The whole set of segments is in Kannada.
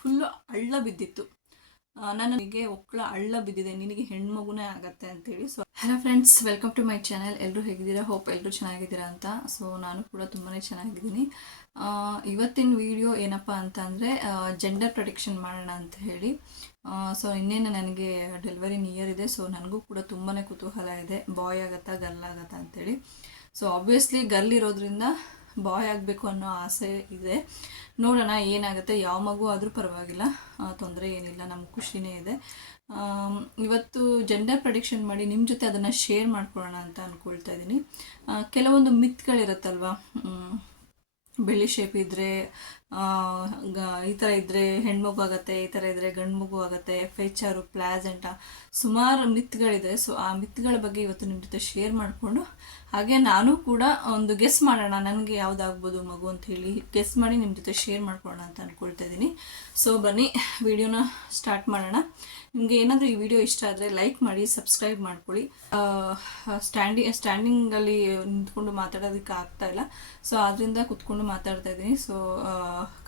ಫುಲ್ಲು ಹಳ್ಳ ಬಿದ್ದಿತ್ತು. ನನಗೆ ಒಕ್ಕಳ ಹಳ್ಳ ಬಿದ್ದಿದೆ, ನಿನಗೆ ಹೆಣ್ಮಗುನೇ ಆಗತ್ತೆ ಅಂತೇಳಿ. So hello friends, welcome to my channel. ಎಲ್ಲರೂ ಹೇಗಿದ್ದೀರಾ? ಹೋಪ್ ಎಲ್ಲರೂ ಚೆನ್ನಾಗಿದ್ದೀರಾ ಅಂತ. ಸೊ ನಾನು ಕೂಡ ತುಂಬಾ ಚೆನ್ನಾಗಿದ್ದೀನಿ. ಇವತ್ತಿನ ವಿಡಿಯೋ ಏನಪ್ಪ ಅಂತ ಅಂದರೆ ಜೆಂಡರ್ ಪ್ರೊಟೆಕ್ಷನ್ ಮಾಡೋಣ ಅಂತ ಹೇಳಿ. ಸೊ ಇನ್ನೇನು ನನಗೆ ಡೆಲಿವರಿ ನಿಯರ್ ಇದೆ. ಸೊ ನನಗೂ ಕೂಡ ತುಂಬಾ ಕುತೂಹಲ ಇದೆ, ಬಾಯ್ ಆಗುತ್ತಾ ಗರ್ಲ್ ಆಗುತ್ತಾ ಅಂತೇಳಿ. ಸೊ ಆಬ್ವಿಯಸ್ಲಿ ಗರ್ಲ್ ಇರೋದ್ರಿಂದ ಬಾಯ್ ಆಗಬೇಕು ಅನ್ನೋ ಆಸೆ ಇದೆ. ನೋಡೋಣ ಏನಾಗುತ್ತೆ. ಯಾವ ಮಗು ಆದರೂ ಪರವಾಗಿಲ್ಲ, ತೊಂದರೆ ಏನಿಲ್ಲ, ನಮ್ಗೆ ಖುಷಿನೇ ಇದೆ. ಇವತ್ತು ಜೆಂಡರ್ ಪ್ರೆಡಿಕ್ಷನ್ ಮಾಡಿ ನಿಮ್ಮ ಜೊತೆ ಅದನ್ನು ಶೇರ್ ಮಾಡ್ಕೊಳ್ಳೋಣ ಅಂತ ಅಂದ್ಕೊಳ್ತಾ ಇದ್ದೀನಿ. ಕೆಲವೊಂದು ಮಿತ್ಗಳಿರುತ್ತಲ್ವ, ಬೆಳ್ಳಿ ಶೇಪ್ ಇದ್ದರೆ ಈ ಥರ ಇದ್ದರೆ ಹೆಣ್ಮಗು ಆಗುತ್ತೆ, ಈ ಥರ ಇದ್ದರೆ ಗಂಡು ಮಗು ಆಗುತ್ತೆ, FHR, ಪ್ಲಾಸೆಂಟ, ಸುಮಾರು ಮಿತ್ಗಳಿದೆ. ಸೊ ಆ ಮಿತ್ಗಳ ಬಗ್ಗೆ ಇವತ್ತು ನಿಮ್ಮ ಜೊತೆ ಶೇರ್ ಮಾಡಿಕೊಂಡು, ಹಾಗೆ ನಾನು ಕೂಡ ಒಂದು ಗೆಸ್ ಮಾಡೋಣ ನನಗೆ ಯಾವುದಾಗ್ಬೋದು ಮಗು ಅಂತ ಹೇಳಿ ಗೆಸ್ ಮಾಡಿ ನಿಮ್ಮ ಜೊತೆ ಶೇರ್ ಮಾಡ್ಕೊಳ್ಳೋಣ ಅಂತ ಅಂದ್ಕೊಳ್ತಾ ಇದ್ದೀನಿ. ಸೊ ಬನ್ನಿ ವಿಡಿಯೋನ ಸ್ಟಾರ್ಟ್ ಮಾಡೋಣ. ನಿಮಗೆ ಏನಾದರೂ ಈ ವಿಡಿಯೋ ಇಷ್ಟ ಆದರೆ ಲೈಕ್ ಮಾಡಿ, ಸಬ್ಸ್ಕ್ರೈಬ್ ಮಾಡ್ಕೊಳ್ಳಿ. ಸ್ಟ್ಯಾಂಡಿಂಗಲ್ಲಿ ನಿಂತ್ಕೊಂಡು ಮಾತಾಡೋದಕ್ಕೆ ಆಗ್ತಾ ಇಲ್ಲ. ಸೊ ಆದ್ದರಿಂದ ಕುತ್ಕೊಂಡು ಮಾತಾಡ್ತಾ ಇದ್ದೀನಿ. ಸೊ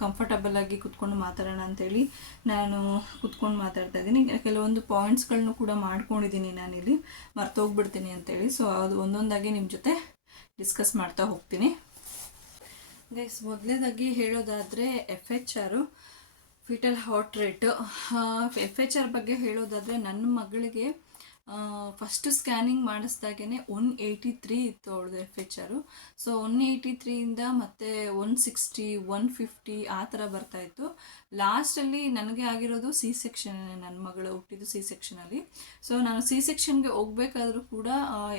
ಕಂಫರ್ಟಬಲ್ ಆಗಿ ಕುತ್ಕೊಂಡು ಮಾತಾಡೋಣ ಅಂತೇಳಿ ನಾನು ಕುತ್ಕೊಂಡು ಮಾತಾಡ್ತಾ ಇದ್ದೀನಿ. ಕೆಲವೊಂದು ಪಾಯಿಂಟ್ಸ್ಗಳನ್ನೂ ಕೂಡ ಮಾಡ್ಕೊಂಡಿದ್ದೀನಿ ನಾನಿಲ್ಲಿ, ಮರ್ತೋಗ್ಬಿಡ್ತೀನಿ ಅಂತೇಳಿ. ಸೊ ಅದು ಒಂದೊಂದಾಗಿ ನಿಮ್ಮ ಜೊತೆ ಡಿಸ್ಕಸ್ ಮಾಡ್ತಾ ಹೋಗ್ತೀನಿ. ಗೈಸ್, ಮೊದಲನೇದಾಗಿ ಹೇಳೋದಾದರೆ FHR, foetal heart rate. FHR ಬಗ್ಗೆ ಹೇಳೋದಾದರೆ ನನ್ನ ಮಗಳಿಗೆ ಫಸ್ಟ್ ಸ್ಕ್ಯಾನಿಂಗ್ ಮಾಡಿಸ್ದಾಗೇ 183 ಇತ್ತು ಅವಳದು FHR. ಸೊ 183ಇಂದ ಮತ್ತೆ 160, 150 ಆ ಥರ ಬರ್ತಾಯಿತ್ತು. ಲಾಸ್ಟಲ್ಲಿ ನನಗೆ ಆಗಿರೋದು C-ಸೆಕ್ಷನ್, ನನ್ನ ಮಗಳು ಹುಟ್ಟಿದ್ದು C-ಸೆಕ್ಷನಲ್ಲಿ. ಸೊ ನಾನು C-ಸೆಕ್ಷನ್ಗೆ ಹೋಗ್ಬೇಕಾದ್ರೂ ಕೂಡ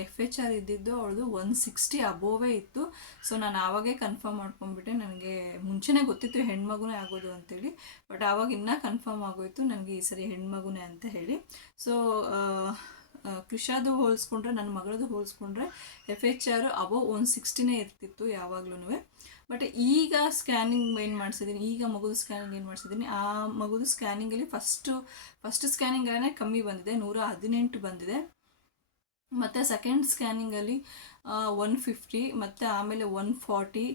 FHR ಇದ್ದಿದ್ದು ಅವಳದು 160 ಅಬೋವೇ ಇತ್ತು. ಸೊ ನಾನು ಆವಾಗೇ ಕನ್ಫರ್ಮ್ ಮಾಡ್ಕೊಂಡ್ಬಿಟ್ಟೆ. ನನಗೆ ಮುಂಚೆನೇ ಗೊತ್ತಿತ್ತು ಹೆಣ್ಮಗುನೇ ಆಗೋದು ಅಂತೇಳಿ, ಬಟ್ ಆವಾಗ ಇನ್ನೂ ಕನ್ಫರ್ಮ್ ಆಗೋಯ್ತು ನನಗೆ ಈ ಸರಿ ಹೆಣ್ಮಗುನೇ ಅಂತ ಹೇಳಿ. ಸೊ ಕೃಷಾದು ಹೋಲಿಸ್ಕೊಂಡ್ರೆ, ನನ್ನ ಮಗಳದು ಹೋಲಿಸ್ಕೊಂಡ್ರೆ FHR ಅಬೋವ್ 160ನೇ ಇರ್ತಿತ್ತು ಯಾವಾಗ್ಲೂ. ಬಟ್ ಈಗ ಸ್ಕ್ಯಾನಿಂಗ್ ಏನು ಮಾಡಿಸಿದ್ದೀನಿ, ಈಗ ಮಗುದು ಸ್ಕ್ಯಾನಿಂಗ್ ಏನು ಮಾಡಿಸಿದ್ದೀನಿ, ಆ ಮಗುದು ಸ್ಕ್ಯಾನಿಂಗಲ್ಲಿ ಫಸ್ಟ್ ಸ್ಕ್ಯಾನಿಂಗಲ್ಲೇ ಕಮ್ಮಿ ಬಂದಿದೆ, 118 ಬಂದಿದೆ. ಮತ್ತು ಸೆಕೆಂಡ್ ಸ್ಕ್ಯಾನಿಂಗಲ್ಲಿ 150, ಮತ್ತು ಆಮೇಲೆ 140,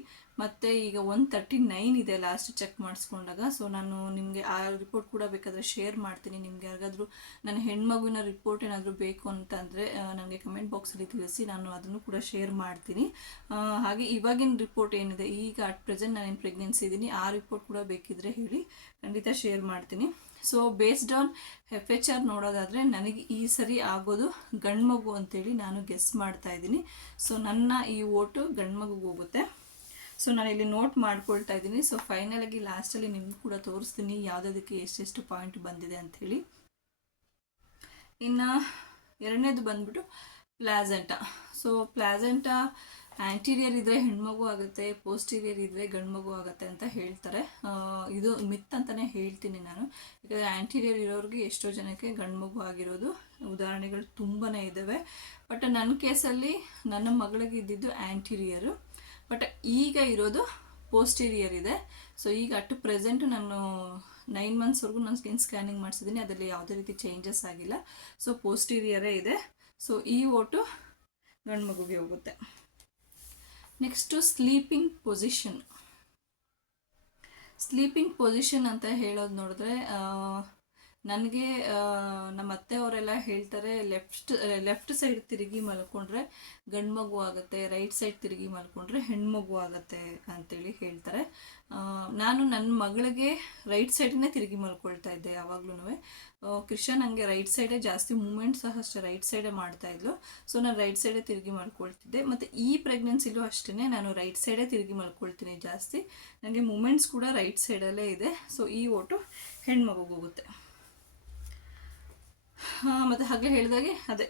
ಮತ್ತು ಈಗ 139 ಇದೆ ಲಾಸ್ಟ್ ಚೆಕ್ ಮಾಡಿಸ್ಕೊಂಡಾಗ. ಸೊ ನಾನು ನಿಮಗೆ ಆ ರಿಪೋರ್ಟ್ ಕೂಡ ಬೇಕಾದರೆ ಶೇರ್ ಮಾಡ್ತೀನಿ. ನಿಮ್ಗೆ ಯಾರಿಗಾದರೂ ನನ್ನ ಹೆಣ್ಮಗುವಿನ ರಿಪೋರ್ಟ್ ಏನಾದರೂ ಬೇಕು ಅಂತಂದರೆ ನನಗೆ ಕಮೆಂಟ್ ಬಾಕ್ಸಲ್ಲಿ ತಿಳಿಸಿ, ನಾನು ಅದನ್ನು ಕೂಡ ಶೇರ್ ಮಾಡ್ತೀನಿ. ಹಾಗೆ ಇವಾಗಿನ ರಿಪೋರ್ಟ್ ಏನಿದೆ, ಈಗ ಅಟ್ ಪ್ರೆಸೆಂಟ್ ನಾನೇನು ಪ್ರೆಗ್ನೆನ್ಸಿ ಇದ್ದೀನಿ, ಆ ರಿಪೋರ್ಟ್ ಕೂಡ ಬೇಕಿದ್ದರೆ ಹೇಳಿ, ಖಂಡಿತ ಶೇರ್ ಮಾಡ್ತೀನಿ. ಸೊ ಬೇಸ್ಡ್ ಆನ್ FHR ನೋಡೋದಾದರೆ ನನಗೆ ಈ ಸರಿ ಆಗೋದು ಗಂಡು ಮಗು ಅಂತೇಳಿ ನಾನು ಗೆಸ್ ಮಾಡ್ತಾ ಇದ್ದೀನಿ. ಸೊ ನನ್ನ ಈ ಓಟು ಗಂಡು ಮಗುಗೆ ಹೋಗುತ್ತೆ. ಸೊ ನಾನು ಇಲ್ಲಿ ನೋಟ್ ಮಾಡ್ಕೊಳ್ತಾ ಇದ್ದೀನಿ. ಸೊ ಫೈನಲಾಗಿ ಲಾಸ್ಟಲ್ಲಿ ನಿಮಗೂ ಕೂಡ ತೋರಿಸ್ತೀನಿ ಯಾವುದಕ್ಕೆ ಎಷ್ಟೆಷ್ಟು ಪಾಯಿಂಟ್ ಬಂದಿದೆ ಅಂಥೇಳಿ. ಇನ್ನು ಎರಡನೇದು ಬಂದ್ಬಿಟ್ಟು ಪ್ಲಾಸೆಂಟ. ಸೊ ಪ್ಲಾಸೆಂಟ ಆ್ಯಂಟೀರಿಯರ್ ಇದ್ದರೆ ಹೆಣ್ಮಗು ಆಗುತ್ತೆ, ಪೋಸ್ಟೀರಿಯರ್ ಇದ್ದರೆ ಗಂಡು ಮಗು ಆಗುತ್ತೆ ಅಂತ ಹೇಳ್ತಾರೆ. ಇದು ಮಿತ್ ಅಂತಲೇ ಹೇಳ್ತೀನಿ ನಾನು. ಯಾಕಂದರೆ ಆ್ಯಂಟೀರಿಯರ್ ಇರೋರಿಗೆ ಎಷ್ಟೋ ಜನಕ್ಕೆ ಗಂಡು ಮಗು ಆಗಿರೋದು ಉದಾಹರಣೆಗಳು ತುಂಬಾ ಇದ್ದಾವೆ. ಬಟ್ ನನ್ನ ಕೇಸಲ್ಲಿ ನನ್ನ ಮಗಳಿಗೆ ಇದ್ದಿದ್ದು ಆ್ಯಂಟೀರಿಯರು, ಬಟ್ ಈಗ ಇರೋದು ಪೋಸ್ಟೀರಿಯರ್ ಇದೆ. ಸೊ ಈಗ ಅಟ್ ಪ್ರೆಸೆಂಟು ನಾನು 9 ಮಂತ್ಸ್ವರೆಗೂ ನಾನು ಸ್ಕ್ಯಾನಿಂಗ್ ಮಾಡಿಸಿದ್ದೀನಿ, ಅದರಲ್ಲಿ ಯಾವುದೇ ರೀತಿ ಚೇಂಜಸ್ ಆಗಿಲ್ಲ. ಸೊ ಪೋಸ್ಟೀರಿಯರೇ ಇದೆ. ಸೊ ಈ ಓಟು ಗಂಡು ಮಗುಗೆ ಹೋಗುತ್ತೆ. ನೆಕ್ಸ್ಟು ಸ್ಲೀಪಿಂಗ್ ಪೊಸಿಷನ್ ಅಂತ ಹೇಳೋದು ನೋಡಿದ್ರೆ, ನನಗೆ ನಮ್ಮ ಅತ್ತೆಯವರೆಲ್ಲ ಹೇಳ್ತಾರೆ ಲೆಫ್ಟ್ ಸೈಡ್ ತಿರುಗಿ ಮಲ್ಕೊಂಡ್ರೆ ಗಂಡು ಮಗು ಆಗುತ್ತೆ, ರೈಟ್ ಸೈಡ್ ತಿರುಗಿ ಮಲ್ಕೊಂಡ್ರೆ ಹೆಣ್ಮಗು ಆಗುತ್ತೆ ಅಂತೇಳಿ ಹೇಳ್ತಾರೆ. ನಾನು ನನ್ನ ಮಗಳಿಗೆ ರೈಟ್ ಸೈಡನ್ನೇ ತಿರುಗಿ ಮಲ್ಕೊಳ್ತಾ ಇದ್ದೆ ಯಾವಾಗ್ಲೂ. ಕೃಷ್ಣ ನನಗೆ ರೈಟ್ ಸೈಡೇ ಜಾಸ್ತಿ, ಮೂಮೆಂಟ್ ಸಹ ಅಷ್ಟೇ ರೈಟ್ ಸೈಡೇ ಮಾಡ್ತಾಯಿದ್ಲು. ಸೊ ನಾನು ರೈಟ್ ಸೈಡೇ ತಿರುಗಿ ಮಲ್ಕೊಳ್ತಿದ್ದೆ. ಮತ್ತು ಈ ಪ್ರೆಗ್ನೆನ್ಸಿಲೂ ಅಷ್ಟೇ ನಾನು ರೈಟ್ ಸೈಡೇ ತಿರುಗಿ ಮಲ್ಕೊಳ್ತೀನಿ ಜಾಸ್ತಿ. ನನಗೆ ಮೂಮೆಂಟ್ಸ್ ಕೂಡ ರೈಟ್ ಸೈಡಲ್ಲೇ ಇದೆ. ಸೊ ಈ ಓಟು ಹೆಣ್ಮಗುಗೆ ಹೋಗುತ್ತೆ. ಮತ್ತು ಹಾಗೆ ಹೇಳಿದಾಗೆ ಅದೇ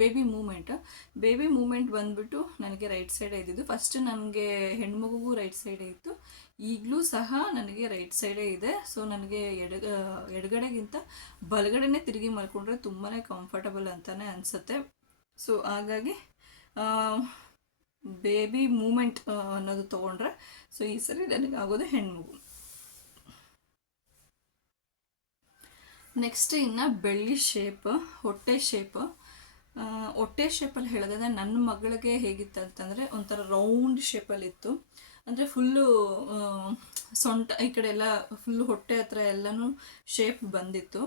ಬೇಬಿ ಮೂಮೆಂಟ್ ಬಂದುಬಿಟ್ಟು ನನಗೆ ರೈಟ್ ಸೈಡೇ ಇದ್ದಿದ್ದು. ಫಸ್ಟ್ ನನಗೆ ಹೆಣ್ಮಗುಗೂ ರೈಟ್ ಸೈಡೇ ಇತ್ತು, ಈಗಲೂ ಸಹ ನನಗೆ ರೈಟ್ ಸೈಡೇ ಇದೆ. ಸೊ ನನಗೆ ಎಡಗಡೆಗಿಂತ ಬಲಗಡೆನೇ ತಿರುಗಿ ಮಲ್ಕೊಂಡ್ರೆ ತುಂಬಾ ಕಂಫರ್ಟಬಲ್ ಅಂತಲೇ ಅನಿಸುತ್ತೆ. ಸೊ ಹಾಗಾಗಿ ಬೇಬಿ ಮೂಮೆಂಟ್ ಅನ್ನೋದು ತೊಗೊಂಡ್ರೆ ಸೊ ಈ ಸರಿ ನನಗೆ ಆಗೋದು ಹೆಣ್ಮಗು. ನೆಕ್ಸ್ಟ್ ಇನ್ನು ಬೆಳ್ಳಿ ಶೇಪ್, ಹೊಟ್ಟೆ ಶೇಪಲ್ಲಿ ಹೇಳೋದಾದ್ರೆ ನನ್ನ ಮಗಳಿಗೆ ಹೇಗಿತ್ತು ಅಂತಂದರೆ ಒಂಥರ ರೌಂಡ್ ಶೇಪಲ್ಲಿತ್ತು. ಅಂದರೆ ಫುಲ್ಲು ಸೊಂಟ ಈ ಕಡೆ ಎಲ್ಲ ಫುಲ್ ಹೊಟ್ಟೆ ಹತ್ರ ಎಲ್ಲನೂ ಶೇಪ್ ಬಂದಿತ್ತು.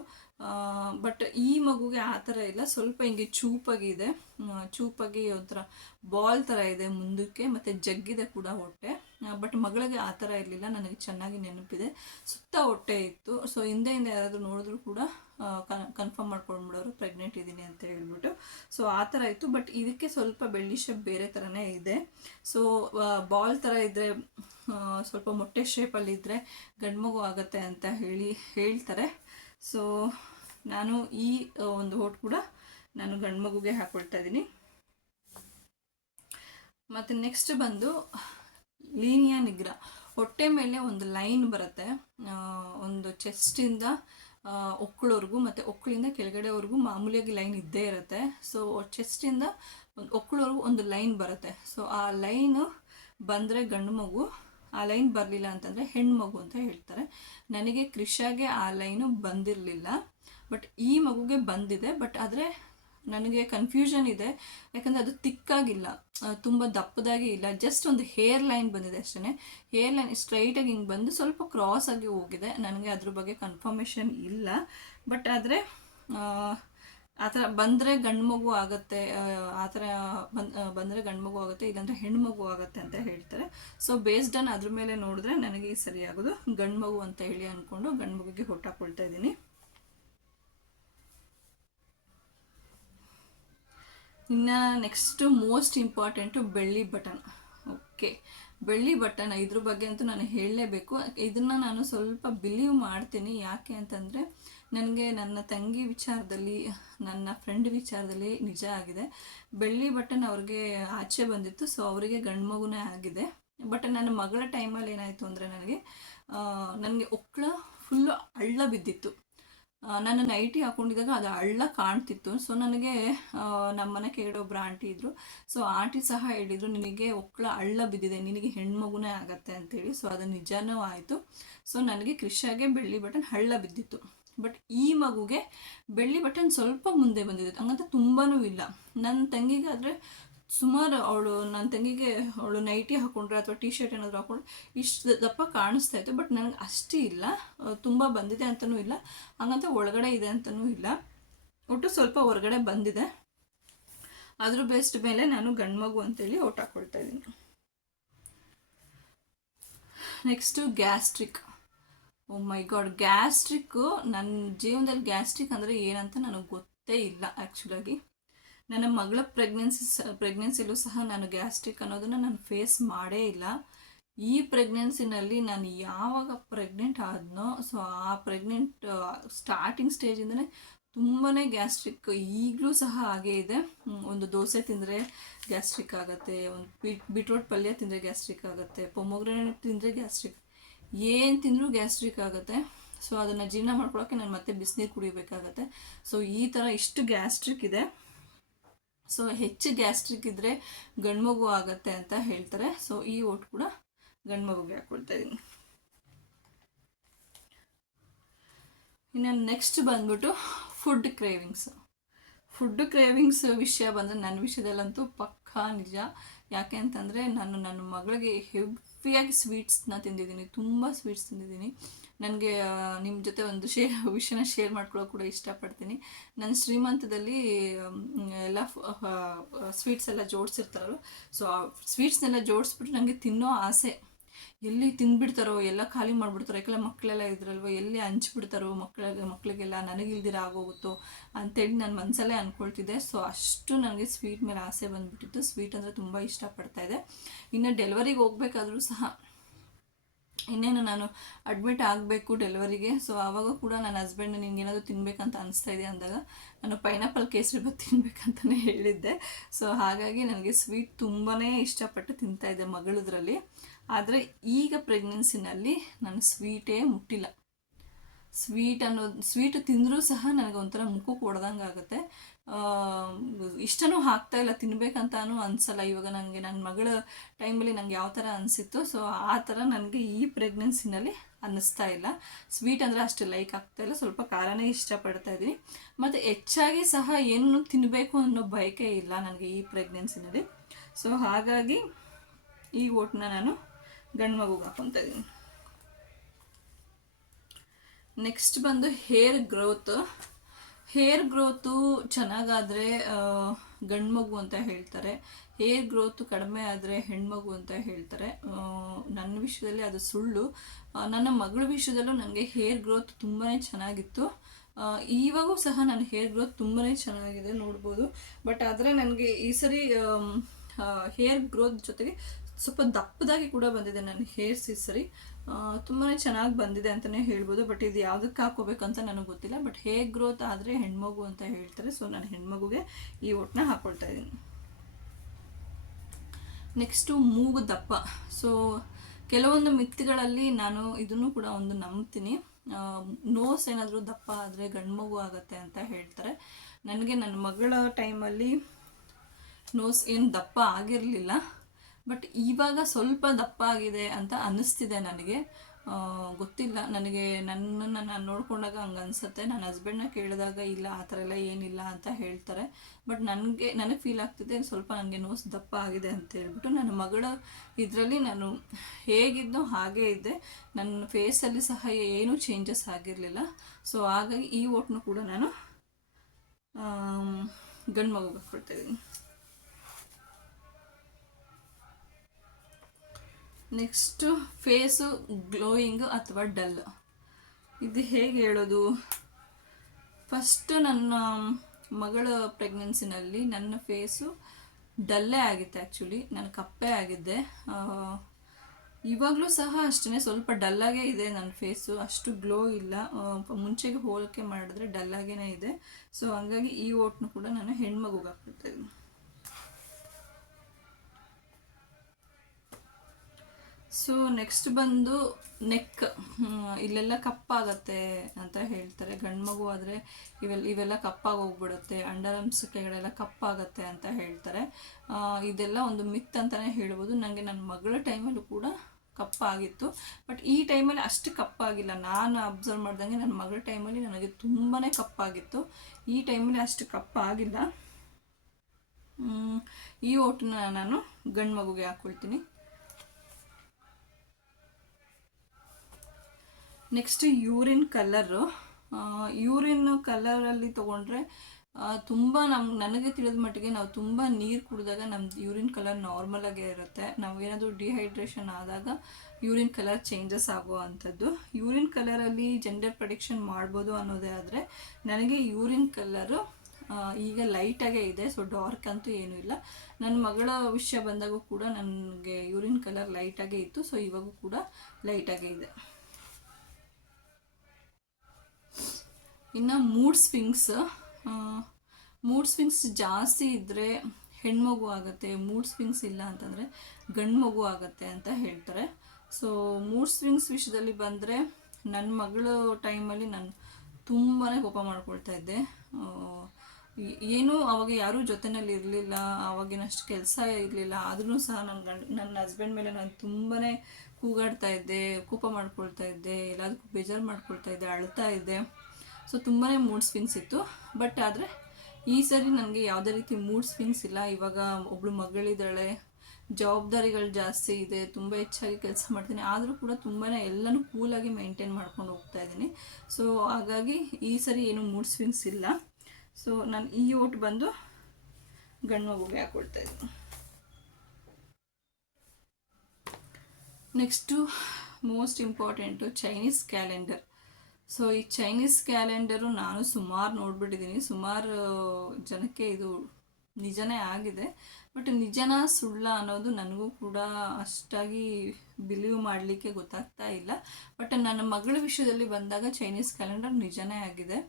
ಬಟ್ ಈ ಮಗುಗೆ ಆ ಥರ ಇಲ್ಲ, ಸ್ವಲ್ಪ ಹಿಂಗೆ ಚೂಪಾಗಿದೆ, ಚೂಪಾಗಿ ಒಂಥರ ಬಾಲ್ ಥರ ಇದೆ ಮುಂದಕ್ಕೆ, ಮತ್ತು ಜಗ್ಗಿದೆ ಕೂಡ ಹೊಟ್ಟೆ. ಬಟ್ ಮಗಳಿಗೆ ಆ ಥರ ಇರಲಿಲ್ಲ, ನನಗೆ ಚೆನ್ನಾಗಿ ನೆನಪಿದೆ. ಸುತ್ತ ಹೊಟ್ಟೆ ಇತ್ತು. ಸೊ ಹಿಂದೆಯಿಂದ ಯಾರಾದರೂ ನೋಡಿದ್ರು ಕೂಡ ಕನ್ಫರ್ಮ್ ಮಾಡ್ಕೊಂಡ್ಬಿಡೋರು ಪ್ರೆಗ್ನೆಂಟ್ ಇದ್ದೀನಿ ಅಂತ ಹೇಳ್ಬಿಟ್ಟು. ಸೊ ಆ ಥರ ಇತ್ತು. ಬಟ್ ಇದಕ್ಕೆ ಸ್ವಲ್ಪ ಬೆಳ್ಳಿ ಶೇಪ್ ಬೇರೆ ಥರನೇ ಇದೆ. ಸೊ ಬಾಲ್ ಥರ ಇದ್ದರೆ, ಸ್ವಲ್ಪ ಮೊಟ್ಟೆ ಶೇಪಲ್ಲಿದ್ದರೆ ಗಂಡು ಮಗು ಆಗುತ್ತೆ ಅಂತ ಹೇಳ್ತಾರೆ. ಸೊ ನಾನು ಈ ಒಂದು ಓಟ್ ಕೂಡ ನಾನು ಗಂಡು ಮಗುಗೆ ಹಾಕ್ಕೊಳ್ತಾ ಇದ್ದೀನಿ. ಮತ್ತು ನೆಕ್ಸ್ಟ್ ಬಂದು ಲೀನಿಯಾ ನಿಗ್ರಾ. ಹೊಟ್ಟೆ ಮೇಲೆ ಒಂದು ಲೈನ್ ಬರುತ್ತೆ, ಒಂದು ಚೆಸ್ಟಿಂದ ಒಕ್ಕಳವರೆಗೂ ಮತ್ತು ಒಕ್ಕಳಿಂದ ಕೆಳಗಡೆವರೆಗೂ ಮಾಮೂಲಿಯಾಗಿ ಲೈನ್ ಇದ್ದೇ ಇರುತ್ತೆ. ಸೊ ಚೆಸ್ಟಿಂದ ಒಂದು ಒಕ್ಕಳವರೆಗೂ ಒಂದು ಲೈನ್ ಬರುತ್ತೆ. ಸೊ ಆ ಲೈನು ಬಂದರೆ ಗಂಡು ಮಗು, ಆ ಲೈನ್ ಬರಲಿಲ್ಲ ಅಂತಂದರೆ ಹೆಣ್ಣು ಮಗು ಅಂತ ಹೇಳ್ತಾರೆ. ನನಗೆ ಕ್ರಿಷಾಗೆ ಆ ಲೈನು ಬಂದಿರಲಿಲ್ಲ, ಬಟ್ ಈ ಮಗುಗೆ ಬಂದಿದೆ. ಬಟ್ ಆದರೆ ನನಗೆ ಕನ್ಫ್ಯೂಷನ್ ಇದೆ, ಯಾಕಂದರೆ ಅದು ತಿಕ್ಕಾಗಿಲ್ಲ, ತುಂಬ ದಪ್ಪದಾಗಿ ಇಲ್ಲ, ಜಸ್ಟ್ ಒಂದು ಹೇರ್ ಲೈನ್ ಬಂದಿದೆ ಅಷ್ಟೇ. ಹೇರ್ ಲೈನ್ ಸ್ಟ್ರೈಟಾಗಿ ಹಿಂಗೆ ಬಂದು ಸ್ವಲ್ಪ ಕ್ರಾಸ್ ಆಗಿ ಹೋಗಿದೆ. ನನಗೆ ಅದ್ರ ಬಗ್ಗೆ ಕನ್ಫರ್ಮೇಷನ್ ಇಲ್ಲ. ಬಟ್ ಆದರೆ ಆ ಥರ ಬಂದರೆ ಗಂಡು ಮಗು ಆಗುತ್ತೆ, ಆ ಥರ ಬಂದರೆ ಗಂಡು ಮಗು ಆಗುತ್ತೆ, ಇಲ್ಲಾಂದರೆ ಹೆಣ್ಣು ಮಗು ಆಗುತ್ತೆ ಅಂತ ಹೇಳ್ತಾರೆ. ಸೊ ಬೇಸ್ಡ್ ಆನ್ ಅದ್ರ ಮೇಲೆ ನೋಡಿದ್ರೆ ನನಗೆ ಸರಿಯಾಗೋದು ಗಂಡು ಮಗು ಅಂತ ಹೇಳಿ ಅಂದ್ಕೊಂಡು ಗಂಡು ಮಗುಗೆ ಹೊಟ್ಟಾಕೊಳ್ತಾ ಇದ್ದೀನಿ. ಇನ್ನು ನೆಕ್ಸ್ಟು ಮೋಸ್ಟ್ ಇಂಪಾರ್ಟೆಂಟು ಬೆಳ್ಳಿ ಬಟನ್. ಓಕೆ, ಬೆಳ್ಳಿ ಬಟನ್ ಇದ್ರ ಬಗ್ಗೆ ಅಂತೂ ನಾನು ಹೇಳಲೇಬೇಕು. ಇದನ್ನು ನಾನು ಸ್ವಲ್ಪ ಬಿಲೀವ್ ಮಾಡ್ತೀನಿ. ಯಾಕೆ ಅಂತಂದರೆ ನನಗೆ ನನ್ನ ತಂಗಿ ವಿಚಾರದಲ್ಲಿ, ನನ್ನ ಫ್ರೆಂಡ್ ವಿಚಾರದಲ್ಲಿ ನಿಜ ಆಗಿದೆ. ಬೆಳ್ಳಿ ಬಟನ್ ಅವ್ರಿಗೆ ಆಚೆ ಬಂದಿತ್ತು, ಸೊ ಅವರಿಗೆ ಗಂಡು ಮಗುನೇ ಆಗಿದೆ. ಬಟ್ ನನ್ನ ಮಗಳ ಟೈಮಲ್ಲಿ ಏನಾಯಿತು ಅಂದರೆ ನನಗೆ ಒಕ್ಕಳ ಫುಲ್ಲು ಹಳ್ಳ ಬಿದ್ದಿತ್ತು. ನಾನು ನೈಟಿ ಹಾಕ್ಕೊಂಡಿದ್ದಾಗ ಅದು ಹಳ್ಳ ಕಾಣ್ತಿತ್ತು. ಸೊ ನನಗೆ ನಮ್ಮನೆ ಕೆಳಗಡೆ ಒಬ್ಬರು ಆಂಟಿ ಇದ್ದರು. ಸೊ ಆಂಟಿ ಸಹ ಹೇಳಿದರು, ನಿನಗೆ ಒಕ್ಕಳ ಹಳ್ಳ ಬಿದ್ದಿದೆ, ನಿನಗೆ ಹೆಣ್ಮಗುನೇ ಆಗತ್ತೆ ಅಂತೇಳಿ. ಸೊ ಅದು ನಿಜನೂ ಆಯಿತು. ಸೊ ನನಗೆ ಕ್ರಿಷಾಗೆ ಬೆಳ್ಳಿ ಬಟನ್ ಹಳ್ಳ ಬಿದ್ದಿತ್ತು. ಬಟ್ ಈ ಮಗುಗೆ ಬೆಳ್ಳಿ ಬಟನ್ ಸ್ವಲ್ಪ ಮುಂದೆ ಬಂದಿದೆ, ಹಂಗಂತ ತುಂಬಾ ಇಲ್ಲ. ನನ್ನ ತಂಗಿಗಾದರೆ ಸುಮಾರು ನನ್ನ ತಂಗಿಗೆ ಅವಳು ನೈಟಿ ಹಾಕ್ಕೊಂಡ್ರೆ ಅಥವಾ ಟಿ ಶರ್ಟ್ ಏನಾದರೂ ಹಾಕೊಂಡ್ರೆ ಇಷ್ಟು ದಪ್ಪ ಕಾಣಿಸ್ತಾ ಇತ್ತು. ಬಟ್ ನನಗೆ ಅಷ್ಟೇ ಇಲ್ಲ, ತುಂಬ ಬಂದಿದೆ ಅಂತಲೂ ಇಲ್ಲ, ಹಂಗಂತ ಒಳಗಡೆ ಇದೆ ಅಂತಲೂ ಇಲ್ಲ, ಒಟ್ಟು ಸ್ವಲ್ಪ ಹೊರಗಡೆ ಬಂದಿದೆ. ಅದ್ರ ಬೇಸ್ಡ್ ಮೇಲೆ ನಾನು ಗಂಡು ಮಗು ಅಂತೇಳಿ ಓಟ್ ಹಾಕ್ಕೊಳ್ತಾ ಇದ್ದೀನಿ. Next gastric. Oh my god, ಗ್ಯಾಸ್ಟ್ರಿಕ್ಕು ನನ್ನ ಜೀವನದಲ್ಲಿ ಗ್ಯಾಸ್ಟ್ರಿಕ್ ಅಂದರೆ ಏನಂತ ನನಗೆ ಗೊತ್ತೇ ಇಲ್ಲ. ಆ್ಯಕ್ಚುಲಾಗಿ ನನ್ನ ಮಗಳ ಪ್ರೆಗ್ನೆನ್ಸಿಲೂ ಸಹ ನಾನು ಗ್ಯಾಸ್ಟ್ರಿಕ್ ಅನ್ನೋದನ್ನು ನಾನು ಫೇಸ್ ಮಾಡೇ ಇಲ್ಲ. ಈ ಪ್ರೆಗ್ನೆನ್ಸಿನಲ್ಲಿ ನಾನು ಯಾವಾಗ ಪ್ರೆಗ್ನೆಂಟ್ ಆದ್ನೋ, ಸೊ ಆ ಪ್ರೆಗ್ನೆಂಟ್ ಸ್ಟಾರ್ಟಿಂಗ್ ಸ್ಟೇಜಿಂದನೇ ತುಂಬಾ ಗ್ಯಾಸ್ಟ್ರಿಕ್ ಈಗಲೂ ಸಹ ಹಾಗೇ ಇದೆ. ಒಂದು ದೋಸೆ ತಿಂದರೆ ಗ್ಯಾಸ್ಟ್ರಿಕ್ ಆಗುತ್ತೆ, ಒಂದು ಬೀಟ್ರೋಟ್ ಪಲ್ಯ ತಿಂದರೆ ಗ್ಯಾಸ್ಟ್ರಿಕ್ ಆಗುತ್ತೆ, ಪೊಮೊಗ್ರೆನೇಟ್ ತಿಂದರೆ ಗ್ಯಾಸ್ಟ್ರಿಕ್, ಏನು ತಿಂದರೂ ಗ್ಯಾಸ್ಟ್ರಿಕ್ ಆಗುತ್ತೆ. ಸೊ ಅದನ್ನು ಜೀರ್ಣ ಮಾಡ್ಕೊಳ್ಳೋಕ್ಕೆ ನಾನು ಮತ್ತೆ ಬಿಸಿನೀರು ಕುಡಿಬೇಕಾಗತ್ತೆ. ಸೊ ಈ ಥರ ಇಷ್ಟು ಗ್ಯಾಸ್ಟ್ರಿಕ್ ಇದೆ. ಸೊ ಹೆಚ್ಚು ಗ್ಯಾಸ್ಟ್ರಿಕ್ ಇದ್ದರೆ ಗಂಡು ಮಗು ಆಗುತ್ತೆ ಅಂತ ಹೇಳ್ತಾರೆ. ಸೊ ಈ ಓಟ್ ಕೂಡ ಗಂಡು ಮಗುಗೆ ಹಾಕ್ಕೊಳ್ತಾ ಇದ್ದೀನಿ. ಇನ್ನು ನೆಕ್ಸ್ಟ್ ಬಂದ್ಬಿಟ್ಟು ಫುಡ್ ಕ್ರೇವಿಂಗ್ಸ್ ವಿಷಯ ಬಂದರೆ ನನ್ನ ವಿಷಯದಲ್ಲಂತೂ ಪಕ್ಕಾ ನಿಜ. ಯಾಕೆ ಅಂತಂದರೆ ನಾನು ನನ್ನ ಮಗಳಿಗೆ ಹೆವಿಯಾಗಿ ಸ್ವೀಟ್ಸ್ನ ತಿಂದಿದ್ದೀನಿ, ತುಂಬ ಸ್ವೀಟ್ಸ್ ತಿಂದಿದ್ದೀನಿ. ನನಗೆ ನಿಮ್ಮ ಜೊತೆ ಒಂದು ವಿಷಯನ ಶೇರ್ ಮಾಡ್ಕೊಳ್ಳೋಕೆ ಕೂಡ ಇಷ್ಟಪಡ್ತೀನಿ. ನನ್ನ ಶ್ರೀಮಂತದಲ್ಲಿ ಎಲ್ಲ ಸ್ವೀಟ್ಸ್ ಎಲ್ಲ ಜೋಡಿಸಿರ್ತಾರಲ್ಲ, ಸೊ ಆ ಸ್ವೀಟ್ಸ್ನೆಲ್ಲ ಜೋಡಿಸ್ಬಿಟ್ಟು ನನಗೆ ತಿನ್ನೋ ಆಸೆ. ಎಲ್ಲಿ ತಿಂದುಬಿಡ್ತಾರೋ, ಎಲ್ಲ ಖಾಲಿ ಮಾಡಿಬಿಡ್ತಾರೋ, ಯಾಕೆಲ್ಲ ಮಕ್ಕಳೆಲ್ಲ ಇದ್ರಲ್ವ, ಎಲ್ಲಿ ಹಂಚ್ಬಿಡ್ತಾರೋ ಮಕ್ಕಳಿಗೆಲ್ಲ, ನನಗಿಲ್ದಿರ ಆಗೋಗುತ್ತೋ ಅಂತೇಳಿ ನನ್ನ ಮನಸ್ಸಲ್ಲೇ ಅಂದ್ಕೊಳ್ತಿದ್ದೆ. ಸೊ ಅಷ್ಟು ನನಗೆ ಸ್ವೀಟ್ ಮೇಲೆ ಆಸೆ ಬಂದುಬಿಟ್ಟಿತ್ತು. ಸ್ವೀಟ್ ಅಂದರೆ ತುಂಬ ಇಷ್ಟಪಡ್ತಾಯಿದ್ದೆ. ಇನ್ನು ಡೆಲಿವರಿಗೆ ಹೋಗ್ಬೇಕಾದ್ರೂ ಸಹ, ಇನ್ನೇನು ನಾನು ಅಡ್ಮಿಟ್ ಆಗಬೇಕು ಡೆಲಿವರಿಗೆ. ಸೊ ಆವಾಗ ಕೂಡ ನನ್ನ ಹಸ್ಬೆಂಡ್ ನಿನ್ಗೇನಾದರೂ ತಿನ್ನಬೇಕಂತ ಅನಿಸ್ತಾ ಇದೆ ಅಂದಾಗ ನಾನು ಪೈನಾಪಲ್ ಕೇಸರಿ ಬಾತ್ ತಿನ್ನಬೇಕಂತಲೇ ಹೇಳಿದ್ದೆ. ಸೊ ಹಾಗಾಗಿ ನನಗೆ ಸ್ವೀಟ್ ತುಂಬಾ ಇಷ್ಟಪಟ್ಟು ತಿಂತಾಯಿದ್ದೆ ಮಗಳದ್ರಲ್ಲಿ. ಆದರೆ ಈಗ ಪ್ರೆಗ್ನೆನ್ಸಿನಲ್ಲಿ ನಾನು ಸ್ವೀಟೇ ಮುಟ್ಟಿಲ್ಲ. ಸ್ವೀಟ್ ತಿಂದರೂ ಸಹ ನನಗೆ ಒಂಥರ ಮುಖಕ್ಕೆ ಹೊಡೆದಂಗೆ ಆಗುತ್ತೆ. ಇಷ್ಟನೂ ಆಗ್ತಾಯಿಲ್ಲ, ತಿನ್ನಬೇಕಂತನೂ ಅನಿಸಲ್ಲ. ಇವಾಗ ನನಗೆ ನನ್ನ ಮಗಳ ಟೈಮಲ್ಲಿ ನನಗೆ ಯಾವ ಥರ ಅನಿಸಿತ್ತು, ಸೊ ಆ ಥರ ನನಗೆ ಈ ಪ್ರೆಗ್ನೆನ್ಸಿನಲ್ಲಿ ಅನ್ನಿಸ್ತಾ ಇಲ್ಲ. ಸ್ವೀಟ್ ಅಂದರೆ ಅಷ್ಟು ಲೈಕ್ ಆಗ್ತಾಯಿಲ್ಲ, ಸ್ವಲ್ಪ ಖಾರನೇ ಇಷ್ಟಪಡ್ತಾ ಇದ್ದೀನಿ. ಮತ್ತು ಹೆಚ್ಚಾಗಿ ಸಹ ಏನು ತಿನ್ನಬೇಕು ಅನ್ನೋ ಬಯಕೆ ಇಲ್ಲ ನನಗೆ ಈ ಪ್ರೆಗ್ನೆನ್ಸಿನಲ್ಲಿ. ಸೊ ಹಾಗಾಗಿ ಈ ಓಟ್ನ ನಾನು ಗಂಡು ಮಗುಗೆ ಹಾಕ್ಕೊತಾ ಇದ್ದೀನಿ. ನೆಕ್ಸ್ಟ್ ಬಂದು ಹೇರ್ ಗ್ರೋತು ಚೆನ್ನಾಗಾದರೆ ಗಂಡು ಮಗು ಅಂತ ಹೇಳ್ತಾರೆ, ಹೇರ್ ಗ್ರೋತು ಕಡಿಮೆ ಆದರೆ ಹೆಣ್ಮಗು ಅಂತ ಹೇಳ್ತಾರೆ. ನನ್ನ ವಿಷಯದಲ್ಲಿ ಅದು ಸುಳ್ಳು. ನನ್ನ ಮಗಳ ವಿಷಯದಲ್ಲೂ ನನಗೆ ಹೇರ್ ಗ್ರೋತ್ ತುಂಬಾ ಚೆನ್ನಾಗಿತ್ತು. ಇವಾಗೂ ಸಹ ನನ್ನ ಹೇರ್ ಗ್ರೋತ್ ತುಂಬಾ ಚೆನ್ನಾಗಿದೆ ನೋಡ್ಬೋದು. ಬಟ್ ಆದರೆ ನನಗೆ ಈ ಸರಿ ಹೇರ್ ಗ್ರೋತ್ ಜೊತೆಗೆ ಸ್ವಲ್ಪ ದಪ್ಪದಾಗಿ ಕೂಡ ಬಂದಿದೆ ನನ್ನ ಹೇರ್ಸ್ ಈ ಸರಿ. ತುಂಬಾ ಚೆನ್ನಾಗಿ ಬಂದಿದೆ ಅಂತಲೇ ಹೇಳ್ಬೋದು. ಬಟ್ ಇದು ಯಾವುದಕ್ಕೆ ಹಾಕೋಬೇಕಂತ ನನಗೆ ಗೊತ್ತಿಲ್ಲ. ಬಟ್ ಹೇರ್ ಗ್ರೋತ್ ಆದರೆ ಹೆಣ್ಮಗು ಅಂತ ಹೇಳ್ತಾರೆ. ಸೊ ನಾನು ಹೆಣ್ಮಗುಗೆ ಈ ಒಟ್ಟನ್ನ ಹಾಕ್ಕೊಳ್ತಾ ಇದ್ದೀನಿ. ನೆಕ್ಸ್ಟು ಮೂಗು ದಪ್ಪ. ಸೊ ಕೆಲವೊಂದು ಮಿತ್ಗಳಲ್ಲಿ ನಾನು ಇದನ್ನು ಕೂಡ ಒಂದು ನಂಬ್ತೀನಿ. ನೋಸ್ ಏನಾದರೂ ದಪ್ಪ ಆದರೆ ಗಂಡು ಮಗು ಆಗುತ್ತೆ ಅಂತ ಹೇಳ್ತಾರೆ. ನನಗೆ ನನ್ನ ಮಗಳ ಟೈಮಲ್ಲಿ ನೋಸ್ ಏನು ದಪ್ಪ ಆಗಿರಲಿಲ್ಲ. ಬಟ್ ಇವಾಗ ಸ್ವಲ್ಪ ದಪ್ಪ ಆಗಿದೆ ಅಂತ ಅನ್ನಿಸ್ತಿದೆ ನನಗೆ. ಗೊತ್ತಿಲ್ಲ, ನನಗೆ ನನ್ನನ್ನು ನಾನು ನೋಡ್ಕೊಂಡಾಗ ಹಂಗೆ ಅನಿಸುತ್ತೆ. ನನ್ನ ಹಸ್ಬೆಂಡ್ನ ಕೇಳಿದಾಗ ಇಲ್ಲ ಆ ಥರ ಎಲ್ಲ ಏನಿಲ್ಲ ಅಂತ ಹೇಳ್ತಾರೆ. ಬಟ್ ನನಗೆ ಫೀಲ್ ಆಗ್ತಿದೆ ಸ್ವಲ್ಪ ನನಗೆ ನೋಸ್ ದಪ್ಪ ಆಗಿದೆ ಅಂತ ಹೇಳ್ಬಿಟ್ಟು. ನನ್ನ ಮಗಳ ಇದರಲ್ಲಿ ನಾನು ಹೇಗಿದ್ದೋ ಹಾಗೇ ಇದ್ದೆ. ನನ್ನ ಫೇಸಲ್ಲಿ ಸಹ ಏನೂ ಚೇಂಜಸ್ ಆಗಿರಲಿಲ್ಲ. ಸೊ ಹಾಗಾಗಿ ಈ ಓಟ್ನು ಕೂಡ ನಾನು ಗಂಡು ಮಗುಗೆ ಹಾಕ್ಕೊಳ್ತಾಯಿದ್ದೀನಿ. ನೆಕ್ಸ್ಟು ಫೇಸು ಗ್ಲೋಯಿಂಗ್ ಅಥವಾ ಡಲ್. ಇದು ಹೇಗೆ ಹೇಳೋದು? ಫಸ್ಟು ನನ್ನ ಮಗಳ ಪ್ರೆಗ್ನೆನ್ಸಿನಲ್ಲಿ ನನ್ನ ಫೇಸು ಡಲ್ಲೇ ಆಗಿತ್ತು. ಆ್ಯಕ್ಚುಲಿ ನಾನು ಕಪ್ಪೆ ಆಗಿದ್ದೆ. ಇವಾಗಲೂ ಸಹ ಅಷ್ಟೇ ಸ್ವಲ್ಪ ಡಲ್ಲಾಗೇ ಇದೆ ನನ್ನ ಫೇಸು, ಅಷ್ಟು ಗ್ಲೋ ಇಲ್ಲ. ಮುಂಚೆಗೆ ಹೋಲಿಕೆ ಮಾಡಿದ್ರೆ ಡಲ್ಲಾಗೇ ಇದೆ. ಸೊ ಹಂಗಾಗಿ ಈ ಓಟ್ನು ಕೂಡ ನಾನು ಹೆಣ್ಮಗುಗೆ ಹಾಕ್ಬಿಡ್ತಾಯಿದ್ದೀನಿ. ಸೊ ನೆಕ್ಸ್ಟ್ ಬಂದು ನೆಕ್. ಇಲ್ಲೆಲ್ಲ ಕಪ್ಪಾಗತ್ತೆ ಅಂತ ಹೇಳ್ತಾರೆ. ಗಂಡು ಮಗು ಆದರೆ ಇವೆಲ್ಲ ಕಪ್ಪಾಗಿ ಹೋಗ್ಬಿಡುತ್ತೆ, ಅಂಡರ್ ಆರ್ಮ್ಸ್ ಕೆಳಗಡೆಲ್ಲ ಕಪ್ಪಾಗತ್ತೆ ಅಂತ ಹೇಳ್ತಾರೆ. ಇದೆಲ್ಲ ಒಂದು ಮಿತ್ ಅಂತಲೇ ಹೇಳ್ಬೋದು. ನನಗೆ ನನ್ನ ಮಗಳ ಟೈಮಲ್ಲೂ ಕೂಡ ಕಪ್ಪಾಗಿತ್ತು. ಬಟ್ ಈ ಟೈಮಲ್ಲಿ ಅಷ್ಟು ಕಪ್ಪಾಗಿಲ್ಲ. ನಾನು ಅಬ್ಸರ್ವ್ ಮಾಡ್ದಂಗೆ ನನ್ನ ಮಗಳ ಟೈಮಲ್ಲಿ ನನಗೆ ತುಂಬಾ ಕಪ್ಪಾಗಿತ್ತು. ಈ ಟೈಮಲ್ಲಿ ಅಷ್ಟು ಕಪ್ಪಾಗಿಲ್ಲ. ಈ ಓಟನ್ನ ನಾನು ಗಂಡು ಮಗುಗೆ ಹಾಕ್ಕೊಳ್ತೀನಿ. Next urine colour. ಯೂರಿನ್ ಕಲರಲ್ಲಿ ತೊಗೊಂಡ್ರೆ ತುಂಬ ನನಗೆ ತಿಳಿದ ಮಟ್ಟಿಗೆ ನಾವು ತುಂಬ ನೀರು ಕುಡಿದಾಗ ನಮ್ಮದು ಯೂರಿನ್ ಕಲರ್ ನಾರ್ಮಲಾಗೇ ಇರುತ್ತೆ. ನಾವು ಏನಾದರೂ ಡಿಹೈಡ್ರೇಷನ್ ಆದಾಗ ಯೂರಿನ್ ಕಲರ್ ಚೇಂಜಸ್ ಆಗೋ ಅಂಥದ್ದು. ಯೂರಿನ್ ಕಲರಲ್ಲಿ ಜೆಂಡರ್ ಪ್ರೆಡಿಕ್ಷನ್ ಮಾಡ್ಬೋದು ಅನ್ನೋದೇ ಆದರೆ ನನಗೆ ಯೂರಿನ್ ಕಲರು ಈಗ ಲೈಟಾಗೇ ಇದೆ. ಸೊ ಡಾರ್ಕ್ ಅಂತೂ ಏನೂ ಇಲ್ಲ. ನನ್ನ ಮಗಳ ವಿಷಯ ಬಂದಾಗೂ ಕೂಡ ನನಗೆ ಯೂರಿನ್ ಕಲರ್ ಲೈಟಾಗೇ ಇತ್ತು. ಸೊ ಇವಾಗೂ ಕೂಡ ಲೈಟಾಗೇ ಇದೆ. ಇನ್ನು ಮೂಡ್ ಸ್ವಿಂಗ್ಸ್ ಜಾಸ್ತಿ ಇದ್ದರೆ ಹೆಣ್ಮಗು ಆಗುತ್ತೆ, ಮೂಡ್ ಸ್ವಿಂಗ್ಸ್ ಇಲ್ಲ ಅಂತಂದರೆ ಗಂಡು ಮಗು ಆಗುತ್ತೆ ಅಂತ ಹೇಳ್ತಾರೆ. ಸೊ ಮೂಡ್ ಸ್ವಿಂಗ್ಸ್ ವಿಷಯದಲ್ಲಿ ಬಂದರೆ ನನ್ನ ಮಗಳ ಟೈಮಲ್ಲಿ ನಾನು ತುಂಬಾ ಕೋಪ ಮಾಡ್ಕೊಳ್ತಾ ಇದ್ದೆ. ಏನೂ ಅವಾಗ ಯಾರೂ ಜೊತೆಯಲ್ಲಿ ಇರಲಿಲ್ಲ, ಅವಾಗಿನಷ್ಟು ಕೆಲಸ ಇರಲಿಲ್ಲ. ಆದ್ರೂ ಸಹ ನನ್ನ ಹಸ್ಬೆಂಡ್ ಮೇಲೆ ನಾನು ತುಂಬಾ ಕೂಗಾಡ್ತಾ ಇದ್ದೆ, ಕೋಪ ಮಾಡ್ಕೊಳ್ತಾ ಇದ್ದೆ, ಎಲ್ಲದಕ್ಕೂ ಬೇಜಾರು ಮಾಡ್ಕೊಳ್ತಾ ಇದ್ದೆ, ಅಳ್ತಾ ಇದ್ದೆ. ಸೊ ತುಂಬಾ ಮೂಡ್ ಸ್ವಿಂಗ್ಸ್ ಇತ್ತು. ಬಟ್ ಆದರೆ ಈ ಸರಿ ನನಗೆ ಯಾವುದೇ ರೀತಿ ಮೂಡ್ ಸ್ವಿಂಗ್ಸ್ ಇಲ್ಲ. ಇವಾಗ ಒಬ್ಬಳು ಮಗಳಿದ್ದಾಳೆ, ಜವಾಬ್ದಾರಿಗಳು ಜಾಸ್ತಿ ಇದೆ, ತುಂಬ ಹೆಚ್ಚಾಗಿ ಕೆಲಸ ಮಾಡ್ತೀನಿ. ಆದರೂ ಕೂಡ ತುಂಬಾ ಎಲ್ಲನೂ ಕೂಲಾಗಿ ಮೇಂಟೈನ್ ಮಾಡ್ಕೊಂಡು ಹೋಗ್ತಾ ಇದ್ದೀನಿ. ಸೊ ಹಾಗಾಗಿ ಈ ಸರಿ ಏನು ಮೂಡ್ ಸ್ವಿಂಗ್ಸ್ ಇಲ್ಲ. ಸೊ ನಾನು ಈ ಓಟ್ ಬಂದು ಗಂಡು ಮಗುಗೆ ಹಾಕ್ಕೊಳ್ತಾ ಇದ್ದೀನಿ. Next most important Chinese calendar. So ಈ ಚೈನೀಸ್ ಕ್ಯಾಲೆಂಡರು ನಾನು ಸುಮಾರು ನೋಡಿಬಿಟ್ಟಿದ್ದೀನಿ. ಸುಮಾರು ಜನಕ್ಕೆ ಇದು ನಿಜನೇ ಆಗಿದೆ. ಬಟ್ ನಿಜನ ಸುಳ್ಳ ಅನ್ನೋದು ನನಗೂ ಕೂಡ ಅಷ್ಟಾಗಿ ಬಿಲೀವ್ ಮಾಡಲಿಕ್ಕೆ ಗೊತ್ತಾಗ್ತಾ ಇಲ್ಲ. ಬಟ್ ನನ್ನ ಮಗಳ ವಿಷಯದಲ್ಲಿ ಬಂದಾಗ ಚೈನೀಸ್ ಕ್ಯಾಲೆಂಡರ್ ನಿಜನೇ ಆಗಿದೆ.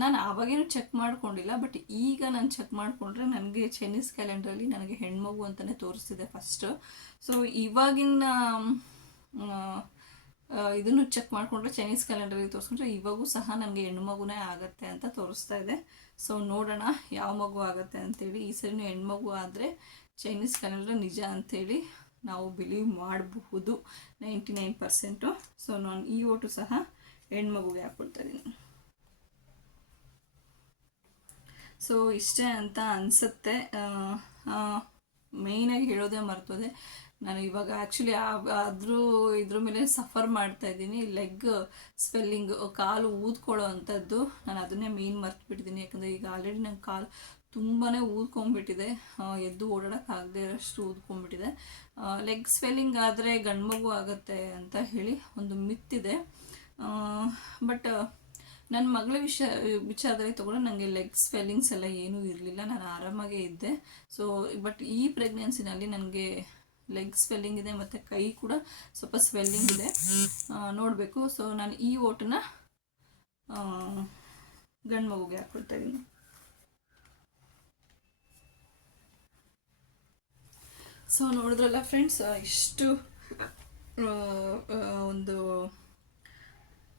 ನಾನು ಆವಾಗೇನು ಚೆಕ್ ಮಾಡ್ಕೊಂಡಿಲ್ಲ. ಬಟ್ ಈಗ ನಾನು ಚೆಕ್ ಮಾಡಿಕೊಂಡ್ರೆ ನನಗೆ ಚೈನೀಸ್ ಕ್ಯಾಲೆಂಡ್ರಲ್ಲಿ ನನಗೆ ಹೆಣ್ಮಗು ಅಂತಲೇ ತೋರಿಸ್ತಿದೆ ಫಸ್ಟು. ಸೊ ಇವಾಗಿನ ಇದನ್ನು ಚೆಕ್ ಮಾಡಿಕೊಂಡ್ರೆ ಚೈನೀಸ್ ಕ್ಯಾಲೆಂಡರಲ್ಲಿ ತೋರಿಸ್ಕೊಂಡ್ರೆ ಇವಾಗೂ ಸಹ ನನಗೆ ಹೆಣ್ಣು ಮಗುನೇ ಆಗುತ್ತೆ ಅಂತ ತೋರಿಸ್ತಾ ಇದೆ. ಸೊ ನೋಡೋಣ ಯಾವ ಮಗು ಆಗುತ್ತೆ ಅಂಥೇಳಿ. ಈ ಸರಿನೂ ಹೆಣ್ಮಗು ಆದರೆ ಚೈನೀಸ್ ಕ್ಯಾಲೆಂಡರ್ ನಿಜ ಅಂಥೇಳಿ ನಾವು ಬಿಲೀವ್ ಮಾಡಬಹುದು 99%. ಸೊ ನಾನು ಈ ಓಟು ಸಹ ಹೆಣ್ಮಗುಗೆ ಹಾಕ್ಕೊಳ್ತಾ ಇದ್ದೀನಿ. ಸೊ ಇಷ್ಟೇ ಅಂತ ಅನಿಸುತ್ತೆ. ಮೇಯ್ನಾಗಿ ಹೇಳೋದೇ ಮರ್ತೋದೆ, ನಾನು ಇವಾಗ ಆ್ಯಕ್ಚುಲಿ ಇದ್ರ ಮೇಲೆ ಸಫರ್ ಮಾಡ್ತಾ ಇದ್ದೀನಿ. ಲೆಗ್ ಸ್ವೆಲ್ಲಿಂಗ್, ಕಾಲು ಊದ್ಕೊಳ್ಳೋ ಅಂಥದ್ದು. ನಾನು ಅದನ್ನೇ ಮೇನ್ ಮರ್ತ್ಬಿಟ್ಟಿದ್ದೀನಿ. ಯಾಕಂದರೆ ಈಗ ಆಲ್ರೆಡಿ ನನ್ನ ಕಾಲು ತುಂಬಾ ಊದ್ಕೊಂಡ್ಬಿಟ್ಟಿದೆ, ಎದ್ದು ಓಡಾಡೋಕ್ಕಾಗದೇ ಇರೋಷ್ಟು ಊದ್ಕೊಂಡ್ಬಿಟ್ಟಿದೆ. ಲೆಗ್ ಸ್ವೆಲ್ಲಿಂಗ್ ಆದರೆ ಗಂಡು ಮಗು ಆಗುತ್ತೆ ಅಂತ ಹೇಳಿ ಒಂದು ಮಿತ್ತಿದೆ. ಬಟ್ ನನ್ನ ಮಗಳ ವಿಚಾರದಲ್ಲಿ ತಗೊಂಡು ನನಗೆ ಲೆಗ್ ಸ್ವೆಲ್ಲಿಂಗ್ಸ್ ಎಲ್ಲ ಏನೂ ಇರಲಿಲ್ಲ, ನಾನು ಆರಾಮಾಗೇ ಇದ್ದೆ. ಸೊ ಬಟ್ ಈ ಪ್ರೆಗ್ನೆನ್ಸಿನಲ್ಲಿ ನನಗೆ ಲೆಗ್ ಸ್ವೆಲ್ಲಿಂಗ್ ಇದೆ ಮತ್ತು ಕೈ ಕೂಡ ಸ್ವಲ್ಪ ಸ್ವೆಲ್ಲಿಂಗ್ ಇದೆ, ನೋಡಬೇಕು. ಸೊ ನಾನು ಈ ಓಟನ್ನ ಗಂಡು ಮಗುಗೆ ಹಾಕ್ಕೊಳ್ತಾ ಇದ್ದೀನಿ. ಸೊ ನೋಡಿದ್ರಲ್ಲ ಫ್ರೆಂಡ್ಸ್,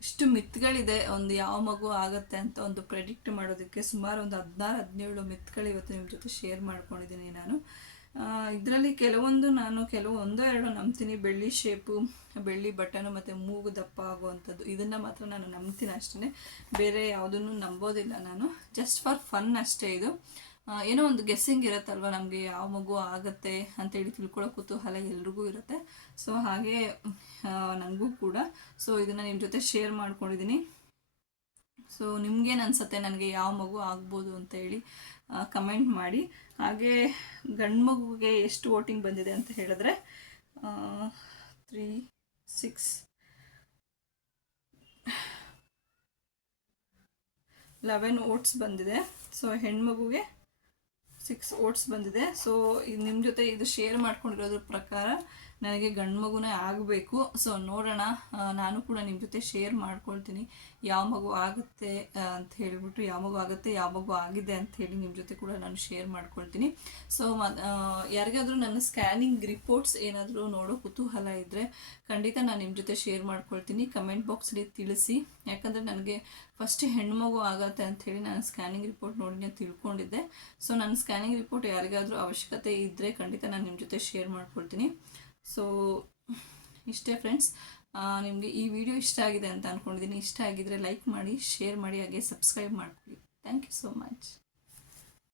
ಇಷ್ಟು ಮಿತ್ಗಳಿದೆ ಒಂದು ಯಾವ ಮಗು ಆಗುತ್ತೆ ಅಂತ ಒಂದು ಪ್ರೆಡಿಕ್ಟ್ ಮಾಡೋದಕ್ಕೆ. ಸುಮಾರು ಒಂದು 16-17 ಮಿತ್ಗಳು ಇವತ್ತು ನಿಮ್ಮ ಜೊತೆ ಶೇರ್ ಮಾಡ್ಕೊಂಡಿದ್ದೀನಿ ನಾನು. ಇದರಲ್ಲಿ ಕೆಲವೊಂದು ನಾನು ಒಂದೋ ಎರಡೋ ನಂಬ್ತೀನಿ. ಬೆಳ್ಳಿ ಶೇಪು, ಬೆಳ್ಳಿ ಬಟನು ಮತ್ತು ಮೂಗು ದಪ್ಪ ಆಗುವಂಥದ್ದು, ಇದನ್ನು ಮಾತ್ರ ನಾನು ನಂಬ್ತೀನಿ ಅಷ್ಟೇ. ಬೇರೆ ಯಾವುದನ್ನು ನಂಬೋದಿಲ್ಲ ನಾನು. ಜಸ್ಟ್ ಫಾರ್ ಫನ್ ಅಷ್ಟೇ ಇದು. ಏನೋ ಒಂದು ಗೆಸ್ಸಿಂಗ್ ಇರುತ್ತಲ್ವ, ನಮಗೆ ಯಾವ ಮಗು ಆಗುತ್ತೆ ಅಂತೇಳಿ ತಿಳ್ಕೊಳ್ಳೋ ಕುತೂಹಲ ಎಲ್ರಿಗೂ ಇರುತ್ತೆ. ಸೊ ಹಾಗೆ ನನಗೂ ಕೂಡ. ಸೊ ಇದನ್ನು ನಿಮ್ಮ ಜೊತೆ ಶೇರ್ ಮಾಡ್ಕೊಂಡಿದ್ದೀನಿ. ಸೊ ನಿಮ್ಗೇನು ಅನಿಸುತ್ತೆ, ನನಗೆ ಯಾವ ಮಗು ಆಗ್ಬೋದು ಅಂತ ಹೇಳಿ ಕಮೆಂಟ್ ಮಾಡಿ. ಹಾಗೆ ಗಂಡು ಮಗುಗೆ ಎಷ್ಟು ವೋಟಿಂಗ್ ಬಂದಿದೆ ಅಂತ ಹೇಳಿದ್ರೆ 3, 6, 11 ವೋಟ್ಸ್ ಬಂದಿದೆ. ಸೊ ಹೆಣ್ಮಗುಗೆ 6 ವೋಟ್ಸ್ ಬಂದಿದೆ. ಸೊ ನಿಮ್ಮ ಜೊತೆ ಇದು ಶೇರ್ ಮಾಡ್ಕೊಂಡಿರೋದ್ರ ಪ್ರಕಾರ ನನಗೆ ಗಂಡು ಮಗುನೇ ಆಗಬೇಕು. ಸೊ ನೋಡೋಣ, ನಾನು ಕೂಡ ನಿಮ್ಮ ಜೊತೆ ಶೇರ್ ಮಾಡ್ಕೊಳ್ತೀನಿ ಯಾವ ಮಗು ಆಗುತ್ತೆ ಅಂತ ಹೇಳಿಬಿಟ್ಟು, ಯಾವ ಮಗು ಆಗುತ್ತೆ, ಯಾವ ಮಗು ಆಗಿದೆ ಅಂತ ಹೇಳಿ ನಿಮ್ಮ ಜೊತೆ ಕೂಡ ನಾನು ಶೇರ್ ಮಾಡ್ಕೊಳ್ತೀನಿ. ಸೊ ಯಾರಿಗಾದರೂ ನನ್ನ ಸ್ಕ್ಯಾನಿಂಗ್ ರಿಪೋರ್ಟ್ಸ್ ಏನಾದರೂ ನೋಡೋ ಕುತೂಹಲ ಇದ್ದರೆ ಖಂಡಿತ ನಾನು ನಿಮ್ಮ ಜೊತೆ ಶೇರ್ ಮಾಡ್ಕೊಳ್ತೀನಿ. ಕಮೆಂಟ್ ಬಾಕ್ಸಲ್ಲಿ ತಿಳಿಸಿ. ಯಾಕಂದರೆ ನನಗೆ ಫಸ್ಟ್ ಹೆಣ್ಮಗು ಆಗುತ್ತೆ ಅಂಥೇಳಿ ನಾನು ಸ್ಕ್ಯಾನಿಂಗ್ ರಿಪೋರ್ಟ್ ನೋಡಿ ನಾನು ತಿಳ್ಕೊಂಡಿದ್ದೆ. ಸೊ ನನ್ನ ಸ್ಕ್ಯಾನಿಂಗ್ ರಿಪೋರ್ಟ್ ಯಾರಿಗಾದರೂ ಅವಶ್ಯಕತೆ ಇದ್ದರೆ ಖಂಡಿತ ನಾನು ನಿಮ್ಮ ಜೊತೆ ಶೇರ್ ಮಾಡ್ಕೊಳ್ತೀನಿ. ಸೊ ಇಷ್ಟೇ ಫ್ರೆಂಡ್ಸ್, ನಿಮಗೆ ಈ ವಿಡಿಯೋ ಇಷ್ಟ ಆಗಿದೆ ಅಂತ ಅಂದ್ಕೊಂಡಿದ್ದೀನಿ. ಇಷ್ಟ ಆಗಿದ್ದರೆ ಲೈಕ್ ಮಾಡಿ, ಶೇರ್ ಮಾಡಿ, ಹಾಗೆ ಸಬ್ಸ್ಕ್ರೈಬ್ ಮಾಡ್ಕೊಳ್ಳಿ. Thank you so much.